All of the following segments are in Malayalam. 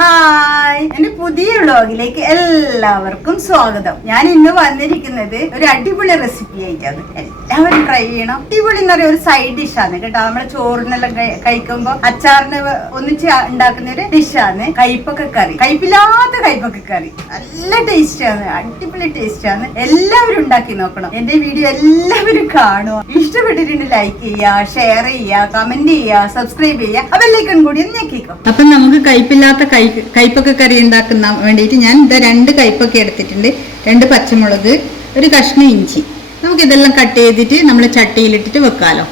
啊 ഹായ്. എന്റെ പുതിയ വ്ളോഗിലേക്ക് എല്ലാവർക്കും സ്വാഗതം. ഞാൻ ഇന്ന് വന്നിരിക്കുന്നത് ഒരു അടിപൊളി റെസിപ്പി ആയിട്ടാണ്. എല്ലാവരും ട്രൈ ചെയ്യണം. അടിപൊളി എന്ന് പറയുന്ന ഒരു സൈഡ് ഡിഷാണ് കേട്ടോ. നമ്മളെ ചോറിനെല്ലാം കഴി- കഴിക്കുമ്പോ അച്ചാറിന് ഒന്നിച്ച് ഉണ്ടാക്കുന്ന ഒരു ഡിഷാണ് കയ്പൊക്കെ കറി. കയ്പില്ലാത്ത കയ്പൊക്കെ കറി. നല്ല ടേസ്റ്റ് ആണ്. അടിപൊളി ടേസ്റ്റ് ആണ്. എല്ലാവരും ഉണ്ടാക്കി നോക്കണം. എന്റെ വീഡിയോ എല്ലാവരും കാണുക. ഇഷ്ടപ്പെട്ടിട്ടുണ്ട് ലൈക്ക് ചെയ്യുക ഷെയർ ചെയ്യുക കമന്റ് ചെയ്യുക സബ്സ്ക്രൈബ് ചെയ്യുക. അതെല്ലാം കൂടി ഒന്ന് ഞെക്കിക്കോ. അപ്പൊ നമുക്ക് കയ്പില്ലാത്ത കൈ കയ്പൊക്കെ കറി ഉണ്ടാക്കുന്ന വേണ്ടിയിട്ട് ഞാൻ ഇതാ രണ്ട് കയ്പൊക്കെ എടുത്തിട്ടുണ്ട്. രണ്ട് പച്ചമുളക് ഒരു കഷ്ണം ഇഞ്ചി. നമുക്ക് ഇതെല്ലാം കട്ട് ചെയ്തിട്ട് നമ്മൾ ചട്ടിയിലിട്ടിട്ട് വെക്കാമല്ലോ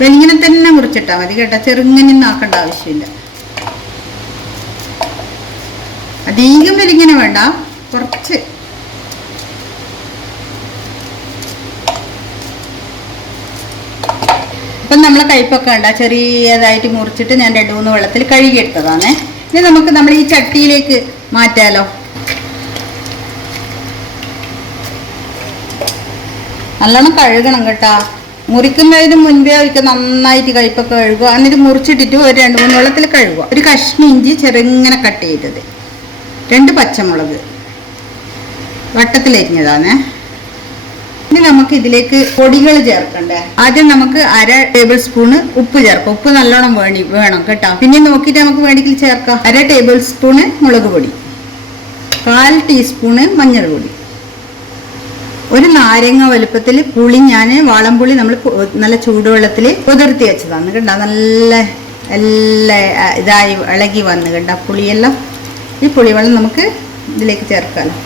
വെളിങ്ങനെ തന്നെ മുറിച്ചിട്ടാൽ മതി കേട്ടോ. ചെറുങ്ങനെ ആക്കേണ്ട ആവശ്യമില്ല. അധികം വെളിങ്ങനെ വേണ്ട. കുറച്ച് അപ്പം നമ്മൾ കയ്പൊക്കെ ഉണ്ട് ചെറിയതായിട്ട് മുറിച്ചിട്ട് ഞാൻ രണ്ട് മൂന്ന് വെള്ളത്തിൽ കഴുകിയെടുത്തതാണ്. ഇനി നമുക്ക് നമ്മൾ ഈ ചട്ടിയിലേക്ക് മാറ്റാലോ. നല്ലോണം കഴുകണം കേട്ടോ. മുറിക്കുന്നതിന് മുൻപേ ഒരിക്കൽ നന്നായിട്ട് കയ്പൊക്കെ കഴുകുക. എന്നിട്ട് മുറിച്ചിട്ടിട്ട് ഒരു രണ്ട് മൂന്ന് വെള്ളത്തിൽ കഴുകുക. ഒരു കഷ്ണം ഇഞ്ചി ചെറുങ്ങനെ കട്ട് ചെയ്തത്. രണ്ട് പച്ചമുളക്. വട്ടത്തിലരിഞ്ഞതാണേ. ഇനി നമുക്ക് ഇതിലേക്ക് പൊടികൾ ചേർക്കണ്ടേ? ആദ്യം നമുക്ക് അര ടേബിൾ സ്പൂണ് ഉപ്പ് ചേർക്കാം. ഉപ്പ് നല്ലോണം വേണി വേണം കേട്ടോ. പിന്നെ നോക്കിയിട്ട് നമുക്ക് വേണമെങ്കിൽ ചേർക്കാം. അര ടേബിൾ സ്പൂണ് മുളക് പൊടി. കാൽ ടീസ്പൂണ് മഞ്ഞൾ പൊടി. ഒരു നാരങ്ങ വലുപ്പത്തിൽ പുളി ഞാൻ വാളംപുളി നമ്മൾ നല്ല ചൂടുവെള്ളത്തിൽ കുതിർത്തി വെച്ചതാണ് കേട്ടോ. നല്ല എല്ലാ ഇതായി ഇളകി വന്ന് കേട്ടോ. പുളിയെല്ലാം ഈ പുളിവെള്ളം നമുക്ക് ഇതിലേക്ക് ചേർക്കാമല്ലോ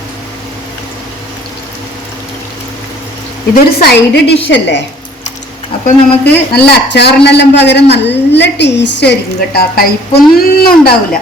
ഇതൊരു സൈഡ് ഡിഷ് അല്ലേ? അപ്പൊ നമുക്ക് നല്ല അച്ചാറിനെല്ലാം പകരം നല്ല ടേസ്റ്റ് ആയിരിക്കും കേട്ടോ. കയ്പൊന്നും ഉണ്ടാവില്ല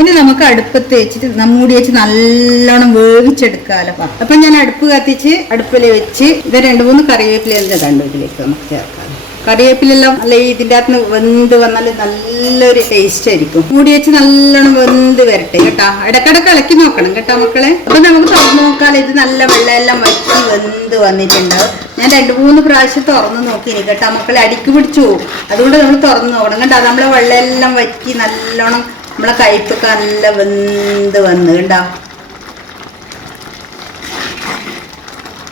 ഇനി നമുക്ക് അടുപ്പത്ത് വെച്ചിട്ട് നമ്മൂടി വെച്ച് നല്ലോണം വേവിച്ചെടുക്കാമല്ലോ അപ്പൊ ഞാൻ അടുപ്പ് കത്തിച്ച് അടുപ്പിൽ വെച്ച് ഇത് രണ്ട് മൂന്ന് കറിവേപ്പില എല്ലാം കണ്ടു ഇതിലേക്ക് നമുക്ക് ചേർക്കാം. കറിവേപ്പിലെല്ലാം അല്ല ഇതിന്റെ അകത്ത് വെന്ത് വന്നാൽ നല്ലൊരു ടേസ്റ്റ് ആയിരിക്കും. മൂടി വെച്ച് നല്ലോണം വെന്ത് വരട്ടെ കേട്ടാ. ഇടക്കിടക്ക് ഇളക്കി നോക്കണം കേട്ടോ മക്കളെ. അപ്പൊ നമുക്ക് തുറന്നു നോക്കാൻ ഇത് നല്ല വെള്ളമെല്ലാം വറ്റി വെന്ത് വന്നിട്ടുണ്ട്. ഞാൻ രണ്ട് മൂന്ന് പ്രാവശ്യം തുറന്ന് നോക്കിനി കേട്ടോ മക്കളെ. അടിക്ക് പിടിച്ചു അതുകൊണ്ട് നമ്മൾ തുറന്ന് നോക്കണം കേട്ടോ. നമ്മളെ വെള്ളമെല്ലാം വറ്റി നല്ലോണം നമ്മളെ കയ്പൊക്കെ നല്ല വെന്ത് വന്ന് കേട്ടോ.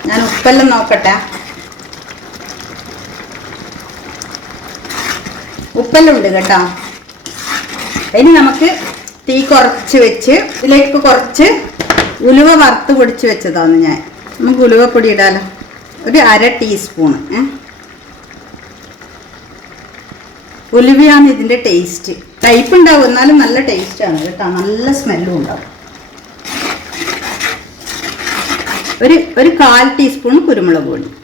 ഞാൻ ഉപ്പെല്ലാം നോക്കട്ടെ. ഉപ്പെല്ലാം ഉണ്ട് കേട്ടോ. ഇനി നമുക്ക് തീ കുറച്ച് വെച്ച് ഇതിലേക്ക് കുറച്ച് ഉലുവ വറുത്ത് പൊടിച്ച് വെച്ചതാണ് ഞാൻ. നമുക്ക് ഉലുവപ്പൊടി ഇടാലോ. ഒരു അര ടീസ്പൂണ് ഏ. ഉലുവയാണ് ഇതിന്റെ ടേസ്റ്റ്. ടൈപ്പ് ഉണ്ടാവും എന്നാലും നല്ല ടേസ്റ്റാണ് കേട്ടോ. നല്ല സ്മെല്ലും ഉണ്ടാവും. ഒരു ഒരു കാൽ ടീസ്പൂൺ കുരുമുളക് പൊടി.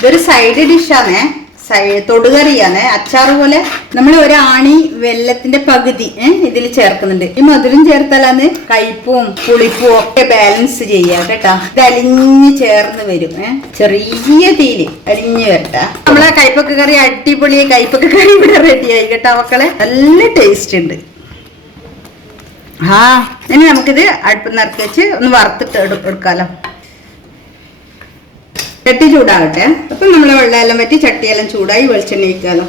ഇതൊരു സൈഡ് ഡിഷാണേ തൊടുകറിയാണ്. അച്ചാർ പോലെ നമ്മൾ ഒരാണി വെല്ലത്തിന്റെ പകുതി ഇതിൽ ചേർക്കുന്നുണ്ട്. ഈ മധുരം ചേർത്താലാണ് കയ്പും പുളിപ്പും ഒക്കെ ബാലൻസ് ചെയ്യുക കേട്ടോ. ഇത് അലിഞ്ഞ് ചേർന്ന് വരും ചെറിയ തീയിൽ അലിഞ്ഞ് വരട്ടെ. നമ്മളെ കയ്പൊക്കെ കറി അടിപൊളി കയ്പൊക്കെ കറി ഇവിടെ റെഡിയായി കേട്ടോ മക്കളെ. നല്ല ടേസ്റ്റ് ഉണ്ട്. ആ ഇനി നമുക്കിത് അടുപ്പ് നിറക്കി വെച്ച് ഒന്ന് വറുത്തിട്ട് എടു- എടുക്കാലോ. ചട്ടി ചൂടാകട്ടെ. അപ്പം നമ്മൾ വെള്ളമെല്ലാം പറ്റി ചട്ടിയെല്ലാം ചൂടായി വെളിച്ചെണ്ണ ഒഴിക്കാലോ.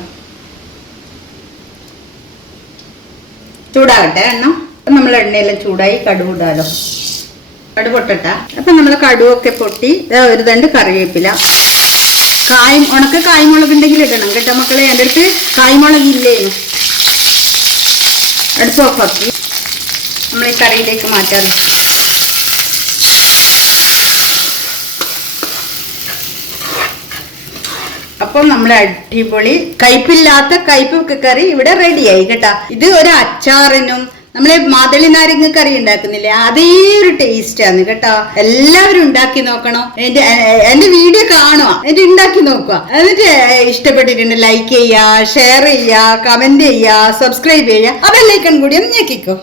ചൂടാകട്ടെ എണ്ണ. അപ്പം നമ്മൾ എണ്ണയെല്ലാം ചൂടായി കടുക് ഇടാലോ. കടുക് പൊട്ടട്ട. അപ്പം നമ്മൾ കടുവൊക്കെ പൊട്ടി ഒരു തണ്ട് കറിവേപ്പില. കായ് ഉണക്ക കായ്മുളക് ഉണ്ടെങ്കിൽ ഇടണം കേട്ടോ മക്കളെ. എന്റെ അടുത്ത് കായ്മുളക് ഇല്ലേനു. അടുത്ത് ഓഫാക്കി. നമ്മൾ ഈ കറിയിലേക്ക് മാറ്റാമല്ലോ അപ്പം നമ്മൾ അടിപൊളി കയ്പില്ലാത്ത കയ്പ് കറി ഇവിടെ റെഡിയായി കേട്ടാ. ഇത് ഒരു അച്ചാറിനും നമ്മളെ മാതളി നാരങ്ങ കറി ഉണ്ടാക്കുന്നില്ലേ? അതേ ഒരു ടേസ്റ്റ് ആണ് കേട്ടോ. എല്ലാവരും ഉണ്ടാക്കി നോക്കണം. എന്റെ എന്റെ വീഡിയോ കാണുക. എന്റെ ഉണ്ടാക്കി നോക്കുക. എന്നിട്ട് ഇഷ്ടപ്പെട്ടിട്ടുണ്ട് ലൈക്ക് ചെയ്യുക ഷെയർ ചെയ്യുക കമന്റ് ചെയ്യുക സബ്സ്ക്രൈബ് ചെയ്യുക. ആ ബെല്ലൈക്കൺ കൂടി ഒന്ന് ഞെക്കിക്കോ.